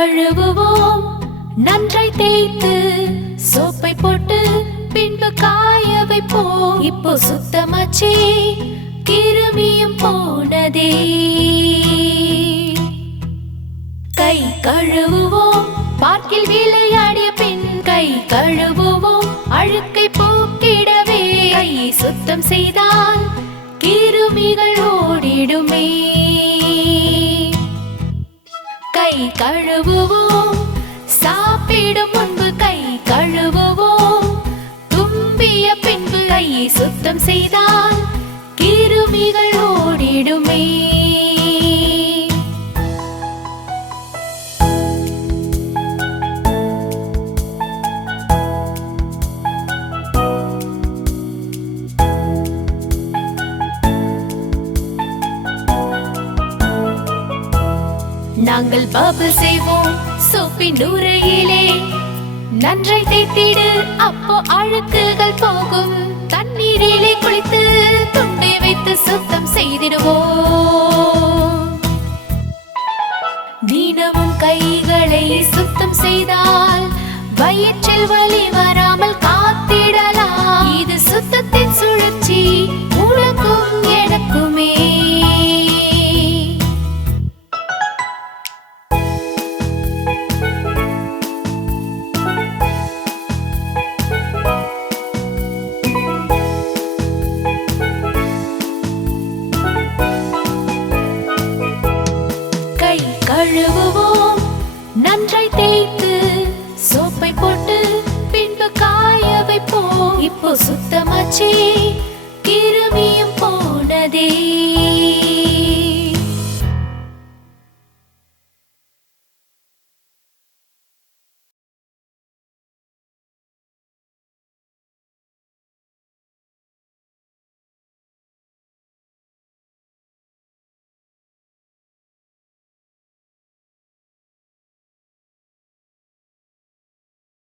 கழுவுவோம் நன்றாய் தேய்த்து சோப்பை போட்டு பின்பு காய வைப்போம். இப்போ சுத்தமாச்சே கிருமியும் போனதே. கை கழுவுவோம் பார்க்கில் விளையாடிய பின் கை கழுவுவோம் அழுக்கை போக்கிடவே. கையை சுத்தம் செய்தால் கிருமிகள் ஓடிடுமே. கை கழுவுவோம் சாப்பிடும் முன்பு கை கழுவுவோம். தும்பிய பின்பு கையை சுத்தம் செய்தால் கிருமிகள் ஓடிடுமே. நாங்கள் பபிள் செய்வோம் சோப்பின் நுரையிலே. நன்றாய் தேய்த்திடு அப்போ அழுக்குகள் போகும். தண்ணீரிலே குளித்து துண்டை வைத்து சுத்தம் செய்திடுவோம். தினமும் கைகளை சுத்தம் செய்தால் வயிற்றில் வலி வராமல் காத்திடலாம். இது சுத்தத்தின் சுழற்சி உனக்கும் எனக்குமே. கழுவுவோம் நன்றாய் தேய்த்து சோப்பை போட்டு பின்பு காய வைப்போம். இப்போ சுத்தமாச்சே